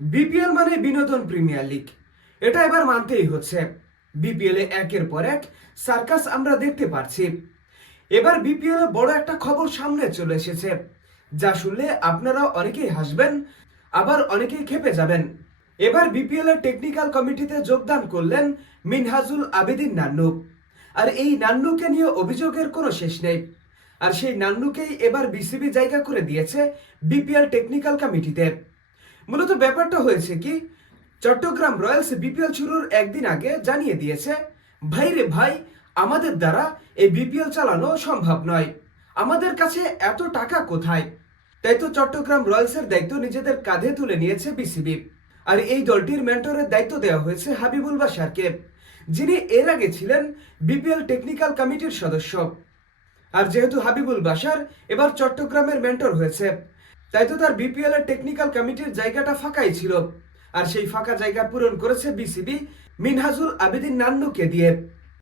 BPL মানে বিনোদন premier league. এটা এবার মানতেই হচ্ছে। বিপিএল এ একের পর এক সার্কাস আমরা দেখতে পাচ্ছি। এবার বিপিএল এ বড় একটা খবর সামনে চলে এসেছে, যা শুনলে আপনারা অনেকেই হাসবেন, আবার অনেকেই ক্ষেপে যাবেন। এবার বিপিএল এর টেকনিক্যাল কমিটিতে যোগদান করলেন মিনহাজুল আবেদিন নান্নু। আর এই নান্নুকে নিয়ে অভিযোগের কোনো শেষ নেই। আর সেই নান্নুকেই এবার বিসিবি জায়গা করে দিয়েছে বিপিএল টেকনিক্যাল কমিটিতে। মূলত ব্যাপারটা হয়েছে কি, চট্টগ্রাম রয়্যালস বিপিএল শুরুর একদিন আগে জানিয়ে দিয়েছে, ভাই রে ভাই, আমাদের দ্বারা এই বিপিএল চালানো সম্ভব নয়, আমাদের কাছে এত টাকা কোথায়। তাই তো চট্টগ্রাম রয়্যালসের দায়িত্ব নিজেদের কাঁধে তুলে নিয়েছে বিসিবি। আর এই দলটির মেন্টরের দায়িত্ব দেওয়া হয়েছে হাবিবুল বাশারকে, যিনি এর আগে ছিলেন বিপিএল টেকনিক্যাল কমিটির সদস্য। আর যেহেতু হাবিবুল বাশার এবার চট্টগ্রামের মেন্টর হয়েছে, তাই তো তার বিপিএল এর টেকনিক্যাল কমিটির জায়গাটা ফাঁকাই ছিল। আর সেই ফাঁকা জায়গা পূরণ করেছে বিসিবি মিনহাজুল আবেদিন নান্নুকে দিয়ে।